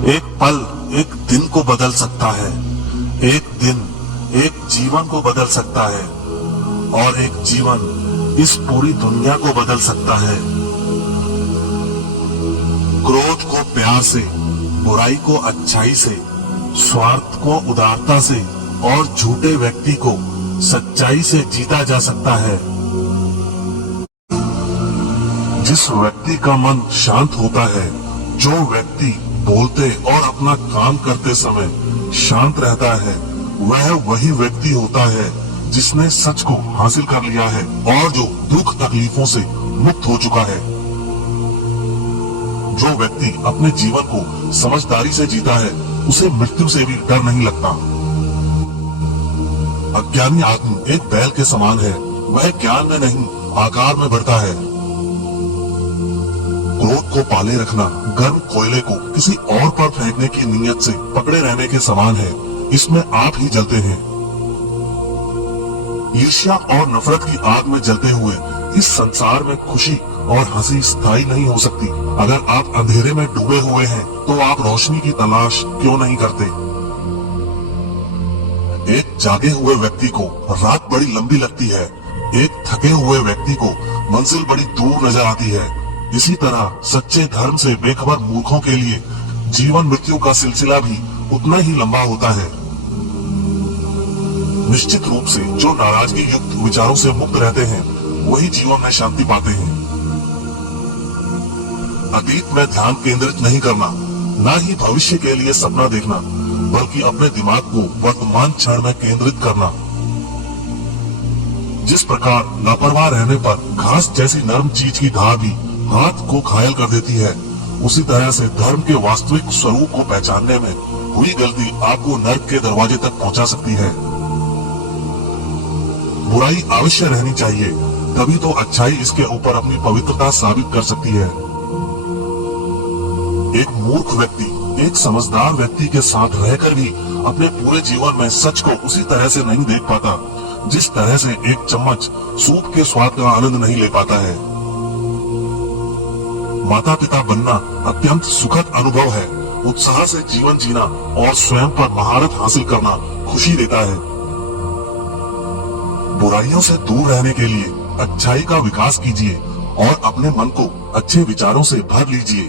एक पल एक दिन को बदल सकता है, एक दिन एक जीवन को बदल सकता है, और एक जीवन इस पूरी दुनिया को बदल सकता है। क्रोध को प्यार से, बुराई को अच्छाई से, स्वार्थ को उदारता से और झूठे व्यक्ति को सच्चाई से जीता जा सकता है। जिस व्यक्ति का मन शांत होता है, जो व्यक्ति बोलते और अपना काम करते समय शांत रहता है, वह वही व्यक्ति होता है जिसने सच को हासिल कर लिया है और जो दुख तकलीफों से मुक्त हो चुका है। जो व्यक्ति अपने जीवन को समझदारी से जीता है, उसे मृत्यु से भी डर नहीं लगता। अज्ञानी आदमी एक बैल के समान है, वह ज्ञान में नहीं आकार में बढ़ता है। क्रोध को पाले रखना गर्म कोयले को किसी और पर फेंकने की नीयत से पकड़े रहने के समान है, इसमें आप ही जलते हैं। ईर्ष्या और नफरत की आग में जलते हुए इस संसार में खुशी और हंसी स्थायी नहीं हो सकती। अगर आप अंधेरे में डूबे हुए हैं तो आप रोशनी की तलाश क्यों नहीं करते? एक जागे हुए व्यक्ति को रात बड़ी लंबी लगती है, एक थके हुए व्यक्ति को मंजिल बड़ी दूर नजर आती है। इसी तरह सच्चे धर्म से बेखबर मूर्खों के लिए जीवन मृत्यु का सिलसिला भी उतना ही लंबा होता है। निश्चित रूप से जो नाराजगी युक्त विचारों से मुक्त रहते हैं, वही जीवन में शांति पाते हैं। अतीत में ध्यान केंद्रित नहीं करना, ना ही भविष्य के लिए सपना देखना, बल्कि अपने दिमाग को वर्तमान क्षण में केंद्रित करना। जिस प्रकार लापरवाह रहने पर घास जैसी नरम चीज की धार भी हाथ को घायल कर देती है, उसी तरह से धर्म के वास्तविक स्वरूप को पहचानने में हुई गलती आपको नर्क के दरवाजे तक पहुंचा सकती है। बुराई अवश्य रहनी चाहिए, तभी तो अच्छाई इसके ऊपर अपनी पवित्रता साबित कर सकती है। एक मूर्ख व्यक्ति एक समझदार व्यक्ति के साथ रहकर भी अपने पूरे जीवन में सच को उसी तरह से नहीं देख पाता, जिस तरह से एक चम्मच सूप के स्वाद का आनंद नहीं ले पाता है। माता पिता बनना अत्यंत सुखद अनुभव है। उत्साह से जीवन जीना और स्वयं पर महारत हासिल करना खुशी देता है। बुराइयों से दूर रहने के लिए अच्छाई का विकास कीजिए और अपने मन को अच्छे विचारों से भर लीजिए।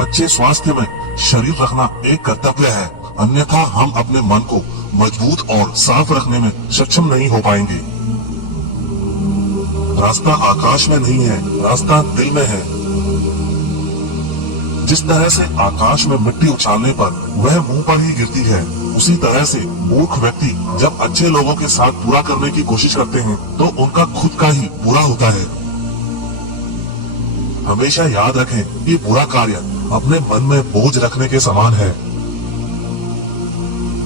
अच्छे स्वास्थ्य में शरीर रखना एक कर्तव्य है, अन्यथा हम अपने मन को मजबूत और साफ रखने में सक्षम नहीं हो पाएंगे। रास्ता आकाश में नहीं है, रास्ता दिल में है। जिस तरह से आकाश में मिट्टी उछालने पर वह मुंह पर ही गिरती है, उसी तरह से मूर्ख व्यक्ति जब अच्छे लोगों के साथ बुरा करने की कोशिश करते हैं तो उनका खुद का ही बुरा होता है। हमेशा याद रखें कि बुरा कार्य अपने मन में बोझ रखने के समान है।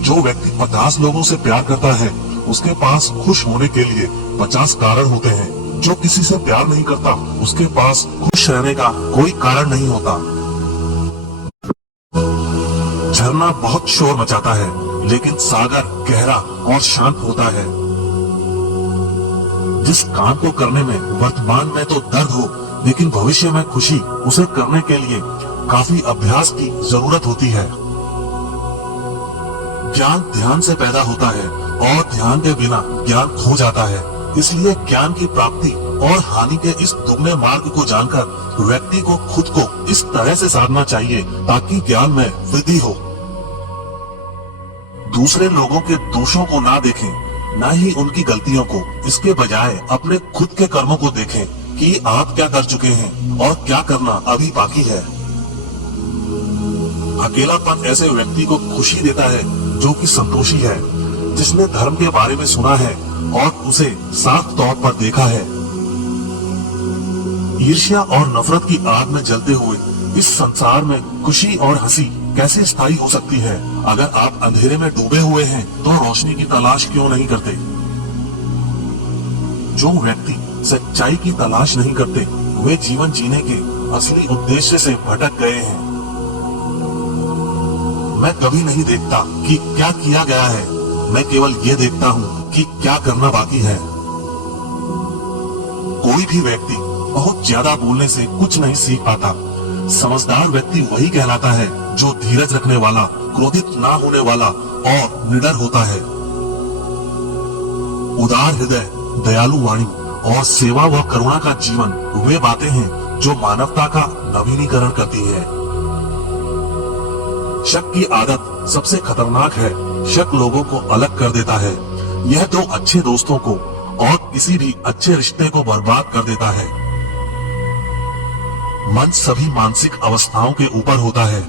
जो व्यक्ति 50 लोगों से प्यार करता है, उसके पास खुश होने के लिए 50 कारण होते हैं। जो किसी से प्यार नहीं करता, उसके पास खुश रहने का कोई कारण नहीं होता। झरना बहुत शोर मचाता है, लेकिन सागर गहरा और शांत होता है। जिस काम को करने में वर्तमान में तो दर्द हो, लेकिन भविष्य में खुशी, उसे करने के लिए काफी अभ्यास की जरूरत होती है। ज्ञान ध्यान से पैदा होता है और ध्यान के बिना ज्ञान खो जाता है। इसलिए ज्ञान की प्राप्ति और हानि के इस दुगने मार्ग को जानकर व्यक्ति को खुद को इस तरह से साधना चाहिए ताकि ज्ञान में वृद्धि हो। दूसरे लोगों के दोषों को ना देखें, ना ही उनकी गलतियों को। इसके बजाय अपने खुद के कर्मों को देखें कि आप क्या कर चुके हैं और क्या करना अभी बाकी है। अकेलापन ऐसे व्यक्ति को खुशी देता है जो कि संतोषी है, जिसने धर्म के बारे में सुना है और उसे साफ तौर पर देखा है। ईर्ष्या और नफरत की आग में जलते हुए इस संसार में खुशी और हंसी कैसे स्थायी हो सकती है? अगर आप अंधेरे में डूबे हुए हैं तो रोशनी की तलाश क्यों नहीं करते? जो व्यक्ति सच्चाई की तलाश नहीं करते, वे जीवन जीने के असली उद्देश्य से भटक गए हैं। मैं कभी नहीं देखता कि क्या किया गया है, मैं केवल ये देखता हूँ कि क्या करना बाकी है। कोई भी व्यक्ति बहुत ज्यादा बोलने से कुछ नहीं सीख पाता, समझदार व्यक्ति वही कहलाता है जो धीरज रखने वाला, क्रोधित ना होने वाला और निडर होता है। उदार हृदय, दयालु वाणी और सेवा व करुणा का जीवन वे बातें हैं जो मानवता का नवीनीकरण करती है। शक की आदत सबसे खतरनाक है। शक लोगों को अलग कर देता है। यह दो अच्छे दोस्तों को और किसी भी अच्छे रिश्ते को बर्बाद कर देता है। मन सभी मानसिक अवस्थाओं के ऊपर होता है।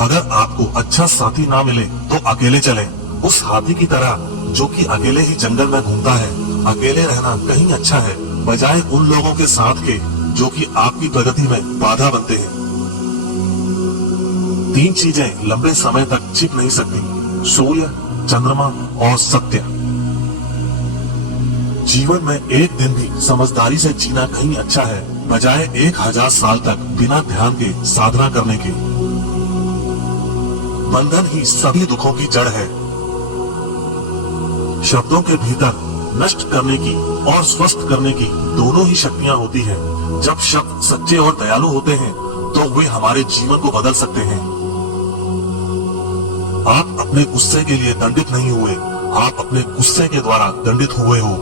अगर आपको अच्छा साथी ना मिले तो अकेले चलें। उस हाथी की तरह जो कि अकेले ही जंगल में घूमता है। अकेले रहना कहीं अच्छा है बजाय उन लोगों के साथ के जो कि आपकी प्रगति में बाधा बनते हैं। 3 चीजें लंबे समय तक छिप नहीं सकती: सूर्य, चंद्रमा और सत्य। जीवन में एक दिन भी समझदारी से जीना कहीं अच्छा है बजाय 1000 साल तक बिना ध्यान के साधना करने के। बंधन ही सभी दुखों की जड़ है। शब्दों के भीतर नष्ट करने की और स्वस्थ करने की दोनों ही शक्तियां होती हैं। जब शब्द सच्चे और दयालु होते हैं तो वे हमारे जीवन को बदल सकते हैं। आप अपने गुस्से के लिए दंडित नहीं हुए, आप अपने गुस्से के द्वारा दंडित हुए हो।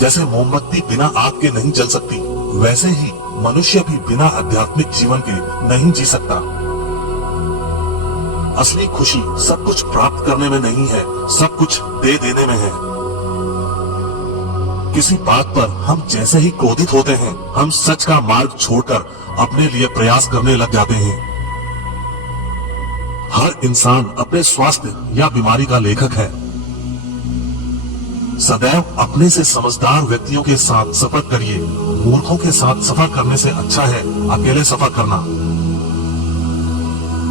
जैसे मोमबत्ती बिना आग के नहीं जल सकती, वैसे ही मनुष्य भी बिना आध्यात्मिक जीवन के नहीं जी सकता। असली खुशी सब कुछ प्राप्त करने में नहीं है, सब कुछ दे देने में है। किसी बात पर हम जैसे ही क्रोधित होते हैं, हम सच का मार्ग छोड़कर अपने लिए प्रयास करने लग जाते हैं। हर इंसान अपने स्वास्थ्य या बीमारी का लेखक है। सदैव अपने से समझदार व्यक्तियों के साथ सफर करिए। मूर्खों के साथ सफर करने से अच्छा है अकेले सफर करना।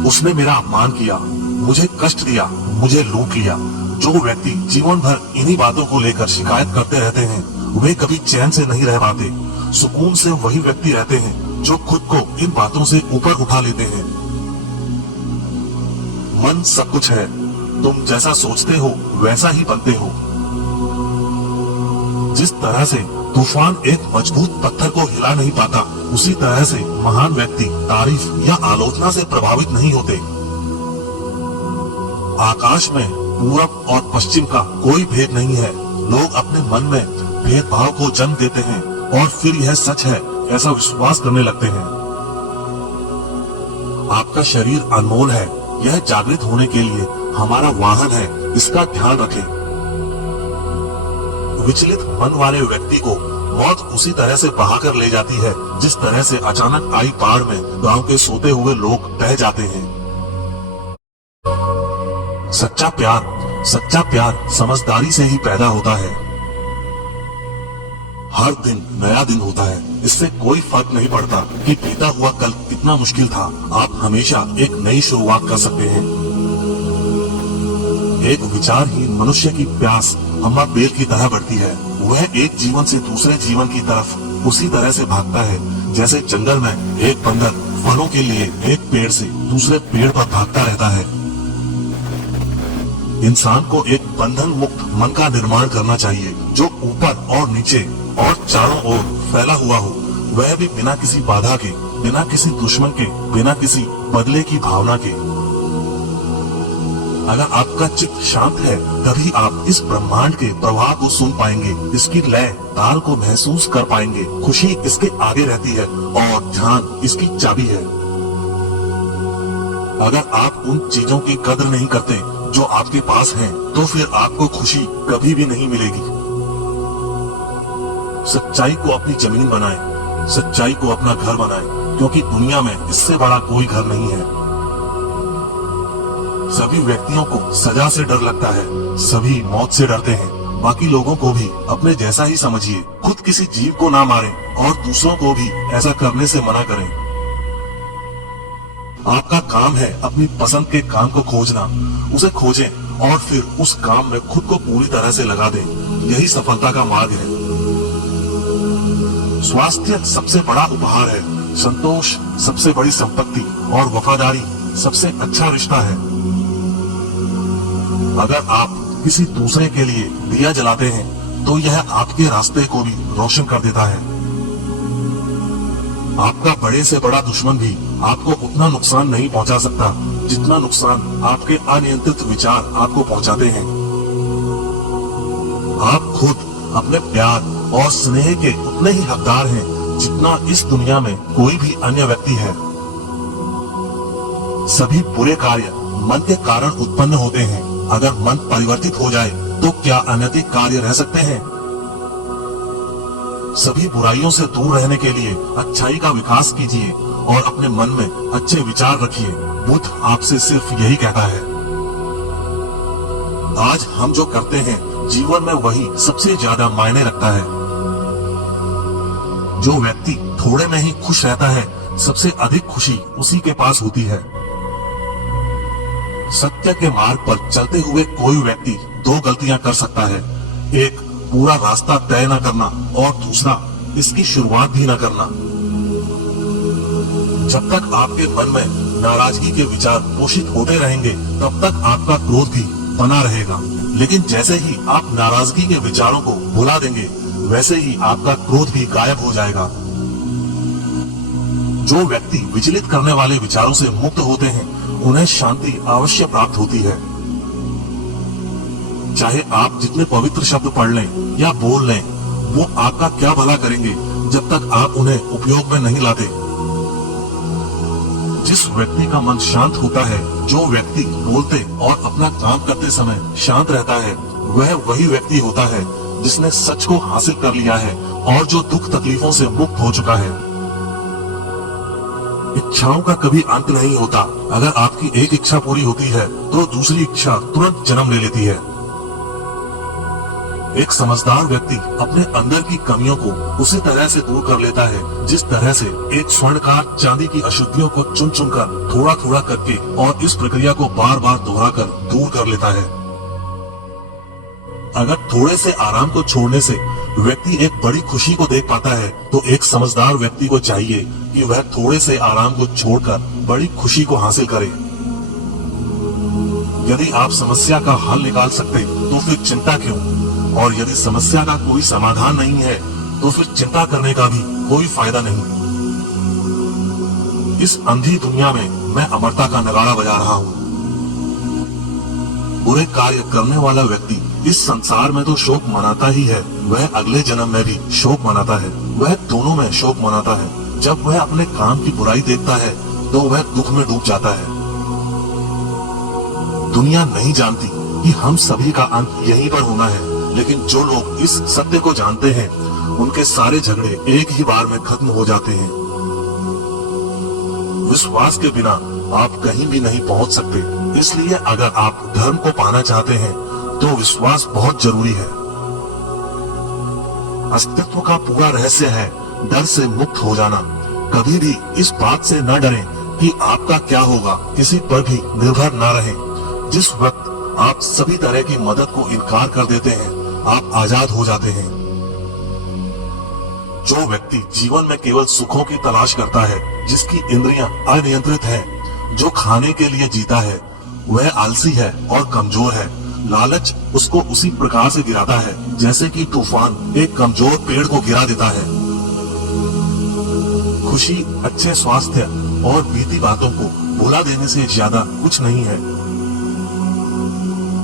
उसने मेरा अपमान किया, मुझे कष्ट दिया, मुझे लूट लिया। जो व्यक्ति जीवन भर इन्हीं बातों को लेकर शिकायत करते रहते हैं, वे कभी चैन से नहीं रह पाते। सुकून से वही व्यक्ति रहते हैं जो खुद को इन बातों से ऊपर उठा लेते हैं। मन सब कुछ है। तुम जैसा सोचते हो वैसा ही बनते हो। जिस तरह से तूफान एक मजबूत पत्थर को हिला नहीं पाता, उसी तरह से महान व्यक्ति तारीफ या आलोचना से प्रभावित नहीं होते। आकाश में पूरब और पश्चिम का कोई भेद नहीं है। लोग अपने मन में भेदभाव को जन्म देते हैं और फिर यह सच है ऐसा विश्वास करने लगते हैं। आपका शरीर अनमोल है। यह जागृत होने के लिए हमारा वाहन है, इसका ध्यान रखें। विचलित मन वाले व्यक्ति को मौत उसी तरह से बहाकर ले जाती है जिस तरह से अचानक आई बाढ़ में गांव के सोते हुए लोग बह जाते हैं। सच्चा प्यार समझदारी से ही पैदा होता है। हर दिन नया दिन होता है। इससे कोई फर्क नहीं पड़ता कि बीता हुआ कल कितना मुश्किल था। आप हमेशा एक नई शुरुआत कर सकते हैं। एक विचारहीन मनुष्य की प्यास अम्मा बेल की तरह बढ़ती है। वह एक जीवन से दूसरे जीवन की तरफ उसी तरह से भागता है जैसे जंगल में एक बंदर फलों के लिए एक पेड़ से दूसरे पेड़ पर भागता रहता है। इंसान को एक बंधन मुक्त मन का निर्माण करना चाहिए जो ऊपर और नीचे और चारों ओर फैला हुआ हो। वह भी बिना किसी बाधा के, बिना किसी दुश्मन के, बिना किसी बदले की भावना के। अगर आपका चित्त शांत है तभी आप इस ब्रह्मांड के प्रवाह को सुन पाएंगे, इसकी लय ताल को महसूस कर पाएंगे। खुशी इसके आगे रहती है और ध्यान इसकी चाबी है। अगर आप उन चीजों की कदर नहीं करते जो आपके पास हैं, तो फिर आपको खुशी कभी भी नहीं मिलेगी। सच्चाई को अपनी जमीन बनाएं, सच्चाई को अपना घर बनाएं, क्योंकि दुनिया में इससे बड़ा कोई घर नहीं है। सभी व्यक्तियों को सजा से डर लगता है, सभी मौत से डरते हैं। बाकी लोगों को भी अपने जैसा ही समझिए। खुद किसी जीव को ना मारें और दूसरों को भी ऐसा करने से मना करें। आपका काम है अपनी पसंद के काम को खोजना, उसे खोजें और फिर उस काम में खुद को पूरी तरह से लगा दें। यही सफलता का मार्ग है। स्वास्थ्य सबसे बड़ा उपहार है, संतोष सबसे बड़ी संपत्ति और वफादारी सबसे अच्छा रिश्ता है। अगर आप किसी दूसरे के लिए दिया जलाते हैं तो यह आपके रास्ते को भी रोशन कर देता है। आपका बड़े से बड़ा दुश्मन भी आपको उतना नुकसान नहीं पहुंचा सकता जितना नुकसान आपके अनियंत्रित विचार आपको पहुंचाते हैं। आप खुद अपने प्यार और स्नेह के उतने ही हकदार हैं जितना इस दुनिया में कोई भी अन्य व्यक्ति है। सभी बुरे कार्य मन के कारण उत्पन्न होते हैं। अगर मन परिवर्तित हो जाए तो क्या अनैतिक कार्य रह सकते हैं? सभी बुराइयों से दूर रहने के लिए अच्छाई का विकास कीजिए और अपने मन में अच्छे विचार रखिए। बुद्ध आपसे सिर्फ यही कहता है। आज हम जो करते हैं जीवन में वही सबसे ज्यादा मायने रखता है। जो व्यक्ति थोड़े में ही खुश रहता है सबसे अधिक खुशी उसी के पास होती है। सत्य के मार्ग पर चलते हुए कोई व्यक्ति दो गलतियां कर सकता है। एक, पूरा रास्ता तय न करना और दूसरा, इसकी शुरुआत भी न करना। जब तक आपके मन में नाराजगी के विचार पोषित होते रहेंगे तब तक आपका क्रोध भी बना रहेगा। लेकिन जैसे ही आप नाराजगी के विचारों को भुला देंगे वैसे ही आपका क्रोध भी गायब हो जाएगा। जो व्यक्ति विचलित करने वाले विचारों से मुक्त होते हैं उन्हें शांति अवश्य प्राप्त होती है। चाहे आप जितने पवित्र शब्द पढ़ लें या बोल लें, वो आपका क्या भला करेंगे जब तक आप उन्हें उपयोग में नहीं लाते। जिस व्यक्ति का मन शांत होता है, जो व्यक्ति बोलते और अपना काम करते समय शांत रहता है, वह वही व्यक्ति होता है जिसने सच को हासिल कर लिया है और जो दुख तकलीफों से मुक्त हो चुका है। इच्छाओं का कभी अंत नहीं होता। अगर आपकी एक इच्छा पूरी होती है तो दूसरी इच्छा तुरंत जन्म ले लेती है। एक समझदार व्यक्ति अपने अंदर की कमियों को उसी तरह से दूर कर लेता है जिस तरह से एक स्वर्णकार चांदी की अशुद्धियों को चुन चुनकर थोड़ा थोड़ा करके और इस प्रक्रिया को बार बार दोहराकर दूर कर लेता है। अगर थोड़े से आराम को छोड़ने से व्यक्ति एक बड़ी खुशी को देख पाता है तो एक समझदार व्यक्ति को चाहिए कि वह थोड़े से आराम को छोड़कर बड़ी खुशी को हासिल करे। यदि आप समस्या का हल निकाल सकते तो फिर चिंता क्यों? और यदि समस्या का कोई समाधान नहीं है तो फिर चिंता करने का भी कोई फायदा नहीं। इस अंधी दुनिया में मैं अमरता का नगाड़ा बजा रहा हूँ। बुरे कार्य करने वाला व्यक्ति इस संसार में तो शोक मनाता ही है, वह अगले जन्म में भी शोक मनाता है। वह दोनों में शोक मनाता है। जब वह अपने काम की बुराई देखता है तो वह दुख में डूब जाता है। दुनिया नहीं जानती कि हम सभी का अंत यहीं पर होना है, लेकिन जो लोग इस सत्य को जानते हैं उनके सारे झगड़े एक ही बार में खत्म हो जाते हैं। विश्वास के बिना आप कहीं भी नहीं पहुंच सकते। इसलिए अगर आप धर्म को पाना चाहते हैं तो विश्वास बहुत जरूरी है। अस्तित्व का पूरा रहस्य है डर से मुक्त हो जाना। कभी भी इस बात से न डरें कि आपका क्या होगा, किसी पर भी निर्भर न रहें। जिस वक्त आप सभी तरह की मदद को इनकार कर देते हैं आप आजाद हो जाते हैं। जो व्यक्ति जीवन में केवल सुखों की तलाश करता है, जिसकी इंद्रियां अनियंत्रित हैं, जो खाने के लिए जीता है, वह आलसी है और कमजोर है। लालच उसको उसी प्रकार से गिराता है जैसे कि तूफान एक कमजोर पेड़ को गिरा देता है। खुशी, अच्छे स्वास्थ्य और बीती बातों को भुला देने से ज्यादा कुछ नहीं है।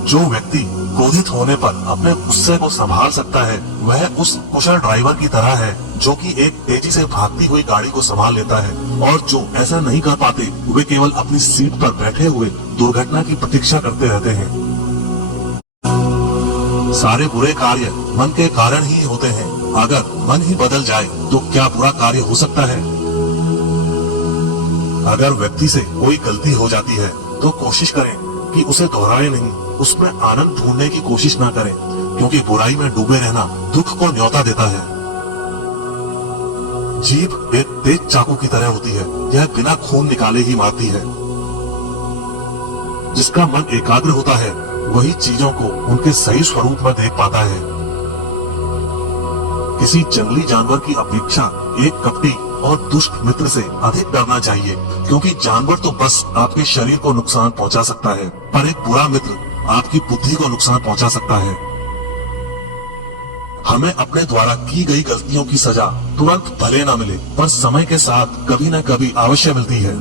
जो व्यक्ति क्रोधित होने पर अपने गुस्से को संभाल सकता है वह उस कुशल ड्राइवर की तरह है जो कि एक तेजी से भागती हुई गाड़ी को संभाल लेता है, और जो ऐसा नहीं कर पाते वे केवल अपनी सीट पर बैठे हुए दुर्घटना की प्रतीक्षा करते रहते हैं। सारे बुरे कार्य मन के कारण ही होते हैं। अगर मन ही बदल जाए तो क्या बुरा कार्य हो सकता है? अगर व्यक्ति से कोई गलती हो जाती है तो कोशिश करें कि उसे दोहराए नहीं, उसमें आनंद ढूंढने की कोशिश ना करें, क्योंकि बुराई में डूबे रहना दुख को न्योता देता है। जीभ एक तेज चाकू की तरह होती है, यह बिना खून निकाले ही मारती है। जिसका मन एकाग्र होता है वही चीजों को उनके सही स्वरूप में देख पाता है। किसी जंगली जानवर की अपेक्षा एक कपटी और दुष्ट मित्र से अधिक डरना चाहिए, क्योंकि जानवर तो बस आपके शरीर को नुकसान पहुंचा सकता है, पर एक बुरा मित्र आपकी बुद्धि को नुकसान पहुंचा सकता है। हमें अपने द्वारा की गई गलतियों की सजा तुरंत भले न मिले, पर समय के साथ कभी न कभी अवश्य मिलती है।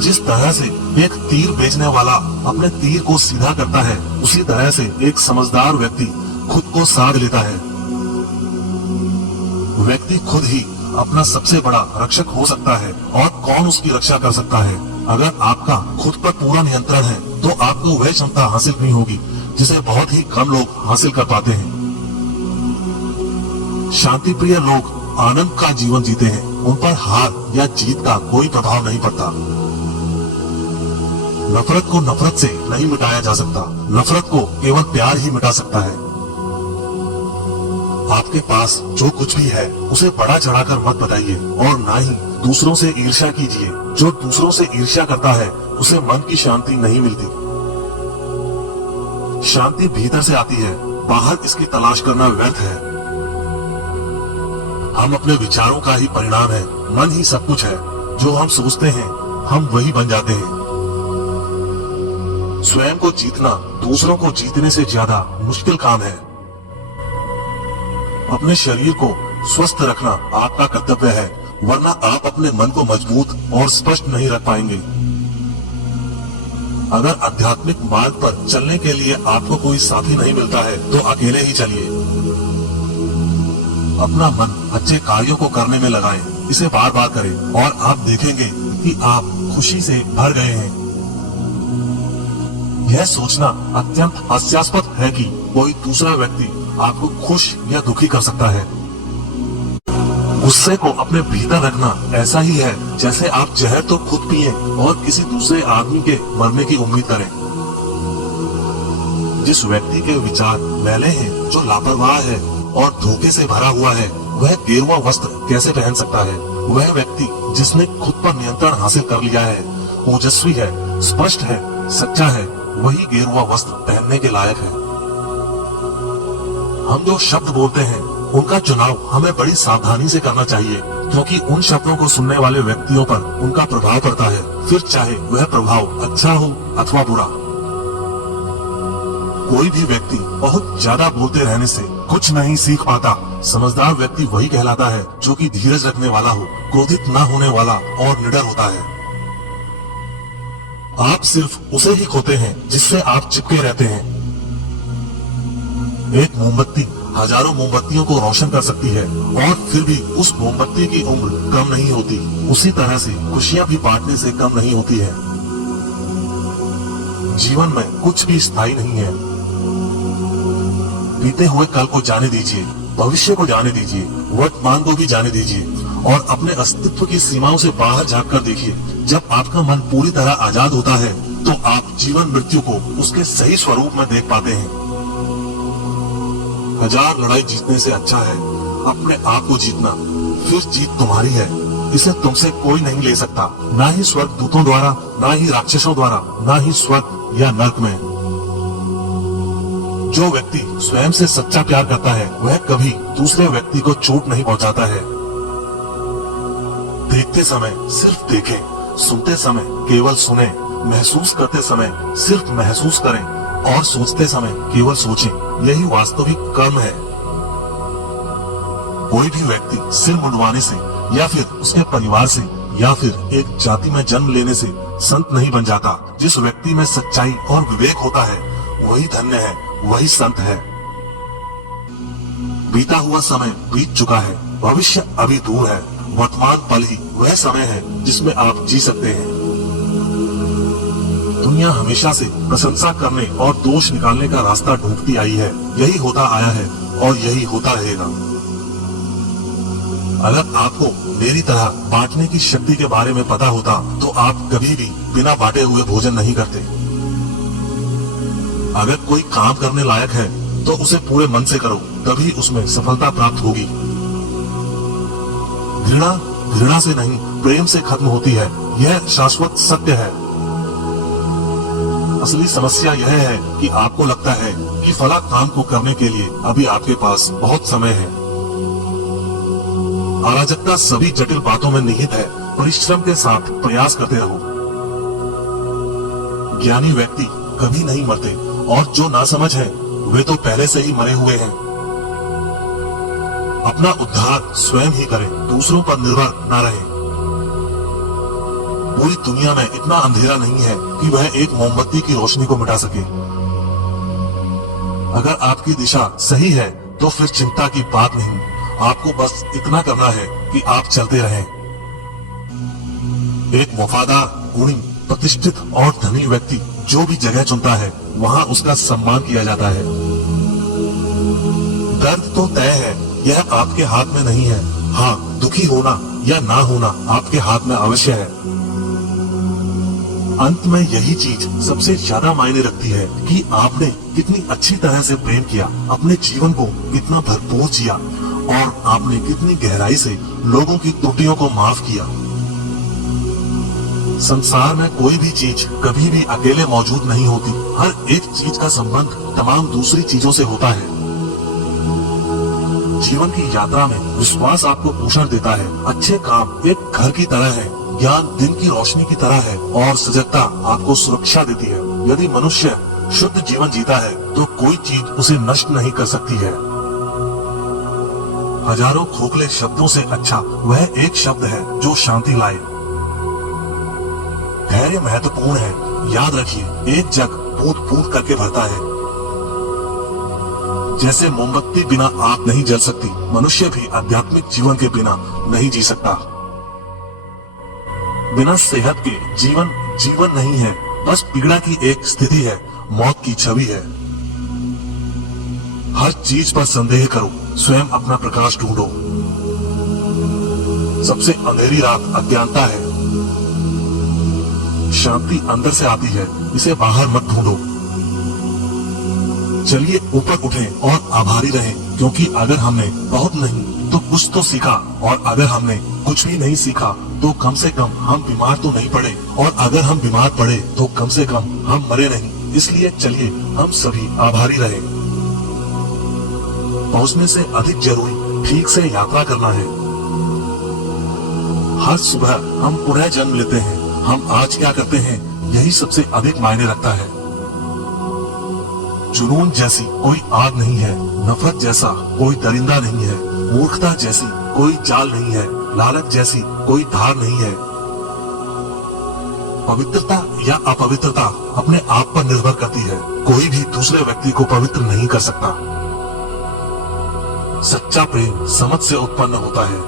जिस तरह से एक तीर बेचने वाला अपने तीर को सीधा करता है, उसी तरह से एक समझदार व्यक्ति खुद को साध लेता है। व्यक्ति खुद ही अपना सबसे बड़ा रक्षक हो सकता है, और कौन उसकी रक्षा कर सकता है। अगर आपका खुद पर पूरा नियंत्रण है तो आपको वह क्षमता हासिल नहीं होगी जिसे बहुत ही कम लोग हासिल कर पाते हैं। शांति प्रिय लोग आनंद का जीवन जीते हैं, उन पर हार या जीत का कोई प्रभाव नहीं पड़ता। नफरत को नफरत से नहीं मिटाया जा सकता, नफरत को केवल प्यार ही मिटा सकता है। आपके पास जो कुछ भी है उसे बड़ा चढ़ाकर मत बताइए, और ना ही दूसरों से ईर्ष्या कीजिए। जो दूसरों से ईर्ष्या करता है उसे मन की शांति नहीं मिलती। शांति भीतर से आती है, बाहर इसकी तलाश करना व्यर्थ है। हम अपने विचारों का ही परिणाम है, मन ही सब कुछ है। जो हम सोचते हैं हम वही बन जाते हैं। स्वयं को जीतना दूसरों को जीतने से ज्यादा मुश्किल काम है। अपने शरीर को स्वस्थ रखना आपका कर्तव्य है, वरना आप अपने मन को मजबूत और स्पष्ट नहीं रख पाएंगे। अगर आध्यात्मिक मार्ग पर चलने के लिए आपको कोई साथी नहीं मिलता है तो अकेले ही चलिए। अपना मन अच्छे कार्यों को करने में लगाएं, इसे बार बार करें और आप देखेंगे कि आप खुशी से भर गए हैं। यह सोचना अत्यंत हास्यास्पद है कि कोई दूसरा व्यक्ति आपको खुश या दुखी कर सकता है। गुस्से को अपने भीतर रखना ऐसा ही है जैसे आप जहर तो खुद पिए और किसी दूसरे आदमी के मरने की उम्मीद करें। जिस व्यक्ति के विचार मैले हैं, जो लापरवाह है और धोखे से भरा हुआ है, वह गेरुआ वस्त्र कैसे पहन सकता है? वह व्यक्ति जिसने खुद पर नियंत्रण हासिल कर लिया है, ओजस्वी है, स्पष्ट है, सच्चा है, वही गेरुआ वस्त्र पहनने के लायक है। हम जो शब्द बोलते हैं उनका चुनाव हमें बड़ी सावधानी से करना चाहिए, क्योंकि उन शब्दों को सुनने वाले व्यक्तियों पर उनका प्रभाव पड़ता है, फिर चाहे वह प्रभाव अच्छा हो अथवा बुरा। कोई भी व्यक्ति बहुत ज्यादा बोलते रहने से कुछ नहीं सीख पाता। समझदार व्यक्ति वही कहलाता है जो कि धीरज रखने वाला हो, क्रोधित न होने वाला और निडर होता है। आप सिर्फ उसे ही खोते हैं जिससे आप चिपके रहते हैं। एक मोमबत्ती हजारों मोमबत्तियों को रोशन कर सकती है और फिर भी उस मोमबत्ती की उम्र कम नहीं होती। उसी तरह से खुशियां भी बांटने से कम नहीं होती है। जीवन में कुछ भी स्थायी नहीं है। बीते हुए कल को जाने दीजिए, भविष्य को जाने दीजिए, वर्तमान को भी जाने दीजिए और अपने अस्तित्व की सीमाओं से बाहर झांककर देखिए। जब आपका मन पूरी तरह आजाद होता है तो आप जीवन मृत्यु को उसके सही स्वरूप में देख पाते हैं। हजार लड़ाई जीतने से अच्छा है अपने आप को जीतना, फिर जीत तुम्हारी है। इसे तुमसे कोई नहीं ले सकता, ना ही स्वर्ग दूतों द्वारा, ना ही राक्षसों द्वारा, ना ही स्वर्ग या नर्क में। जो व्यक्ति स्वयं से सच्चा प्यार करता है वह कभी दूसरे व्यक्ति को चोट नहीं पहुंचाता है। देखते समय सिर्फ देखें, सुनते समय केवल सुने, महसूस करते समय सिर्फ महसूस करें और सोचते समय केवल सोचें। यही वास्तविक कर्म है। कोई भी व्यक्ति सिर मुंडवाने से या फिर उसके परिवार से या फिर एक जाति में जन्म लेने से संत नहीं बन जाता। जिस व्यक्ति में सच्चाई और विवेक होता है वही धन्य है, वही संत है। बीता हुआ समय बीत चुका है, भविष्य अभी दूर है। वर्तमान पल ही वह समय है जिसमें आप जी सकते हैं। दुनिया हमेशा से प्रशंसा करने और दोष निकालने का रास्ता ढूंढती आई है। यही होता आया है और यही होता रहेगा। अगर आपको मेरी तरह बांटने की शक्ति के बारे में पता होता तो आप कभी भी बिना बांटे हुए भोजन नहीं करते। अगर कोई काम करने लायक है तो उसे पूरे मन से करो, तभी उसमें सफलता प्राप्त होगी। घृणा घृणा से नहीं, प्रेम से खत्म होती है। यह शाश्वत सत्य है। असली समस्या यह है कि आपको लगता है कि फला काम को करने के लिए अभी आपके पास बहुत समय है। अराजकता सभी जटिल बातों में निहित है। परिश्रम के साथ प्रयास करते रहो। ज्ञानी व्यक्ति कभी नहीं मरते और जो नासमझ है वे तो पहले से ही मरे हुए हैं। अपना उद्धार स्वयं ही करें, दूसरों पर निर्भर न रहें। पूरी दुनिया में इतना अंधेरा नहीं है कि वह एक मोमबत्ती की रोशनी को मिटा सके। अगर आपकी दिशा सही है तो फिर चिंता की बात नहीं, आपको बस इतना करना है कि आप चलते रहें। एक वफादार, गुणी, प्रतिष्ठित और धनी व्यक्ति जो भी जगह चुनता है वहां उसका सम्मान किया जाता है। दर्द तो तय है, यह आपके हाथ में नहीं है। हाँ, दुखी होना या ना होना आपके हाथ में अवश्य है। अंत में यही चीज सबसे ज्यादा मायने रखती है कि आपने कितनी अच्छी तरह से प्रेम किया, अपने जीवन को कितना भरपूर जिया और आपने कितनी गहराई से लोगों की त्रुटियों को माफ किया। संसार में कोई भी चीज कभी भी अकेले मौजूद नहीं होती। हर एक चीज का संबंध तमाम दूसरी चीजों से होता है। जीवन की यात्रा में विश्वास आपको पोषण देता है। अच्छे काम एक घर की तरह है, ज्ञान दिन की रोशनी की तरह है और सजगता आपको सुरक्षा देती है। यदि मनुष्य शुद्ध जीवन जीता है तो कोई चीज उसे नष्ट नहीं कर सकती है। हजारों खोखले शब्दों से अच्छा वह एक शब्द है जो शांति लाए। धैर्य महत्वपूर्ण है, याद रखिए, एक जग बूंद बूंद करके भरता है। जैसे मोमबत्ती बिना आग नहीं जल सकती, मनुष्य भी आध्यात्मिक जीवन के बिना नहीं जी सकता। बिना सेहत के जीवन जीवन नहीं है, बस पीड़ा की एक स्थिति है, मौत की छवि है। हर चीज पर संदेह करो, स्वयं अपना प्रकाश ढूंढो। सबसे अंधेरी रात अज्ञानता है। शांति अंदर से आती है, इसे बाहर मत ढूंढो। चलिए ऊपर उठें और आभारी रहें, क्योंकि अगर हमने बहुत नहीं तो कुछ तो सीखा, और अगर हमने कुछ भी नहीं सीखा तो कम से कम हम बीमार तो नहीं पड़े, और अगर हम बीमार पड़े तो कम से कम हम मरे नहीं। इसलिए चलिए हम सभी आभारी रहें। पहुंचने से अधिक जरूरी ठीक से यात्रा करना है। हर सुबह हम पुनः जन्म लेते हैं। हम आज क्या करते हैं यही सबसे अधिक मायने रखता है। जुनून जैसी कोई आग नहीं है, नफरत जैसा कोई दरिंदा नहीं है, मूर्खता जैसी कोई जाल नहीं है, लालच जैसी कोई धार नहीं है। पवित्रता या अपवित्रता अपने आप पर निर्भर करती है। कोई भी दूसरे व्यक्ति को पवित्र नहीं कर सकता। सच्चा प्रेम समझ से उत्पन्न होता है।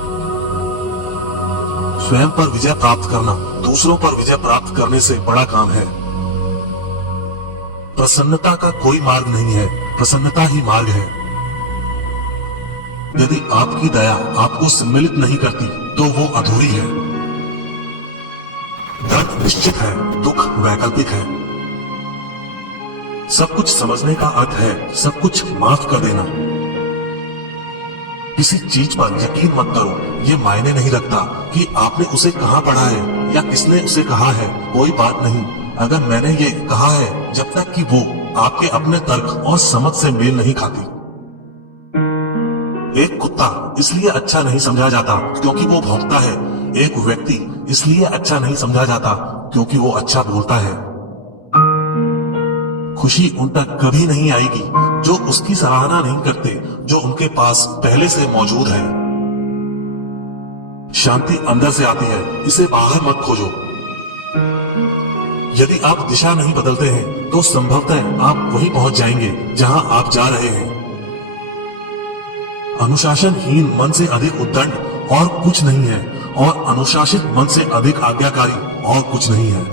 स्वयं पर विजय प्राप्त करना दूसरों पर विजय प्राप्त करने से बड़ा काम है। प्रसन्नता का कोई मार्ग नहीं है, प्रसन्नता ही मार्ग है। यदि आपकी दया आपको सम्मिलित नहीं करती तो वो अधूरी है। दर्द निश्चित है, दुख वैकल्पिक है। सब कुछ समझने का अर्थ है सब कुछ माफ कर देना। किसी चीज पर यकीन मत करो, ये मायने नहीं रखता कि आपने उसे कहाँ पढ़ा है या किसने उसे कहा है। कोई बात नहीं अगर मैंने ये कहा है, जब तक कि वो आपके अपने तर्क और समझ से मेल नहीं खाती। एक कुत्ता इसलिए अच्छा नहीं समझा जाता क्योंकि वो भौंकता है। एक व्यक्ति इसलिए अच्छा नहीं समझा जाता क्योंकि वो अच्छा बोलता है। खुशी उन तक कभी नहीं आएगी जो उसकी सराहना नहीं करते, जो उनके पास पहले से मौजूद है। शांति अंदर से आती है, इसे बाहर मत खोजो। यदि आप दिशा नहीं बदलते हैं तो संभवतः आप वहीं पहुंच जाएंगे जहां आप जा रहे हैं। अनुशासनहीन मन से अधिक उद्दंड और कुछ नहीं है, और अनुशासित मन से अधिक आज्ञाकारी और कुछ नहीं है।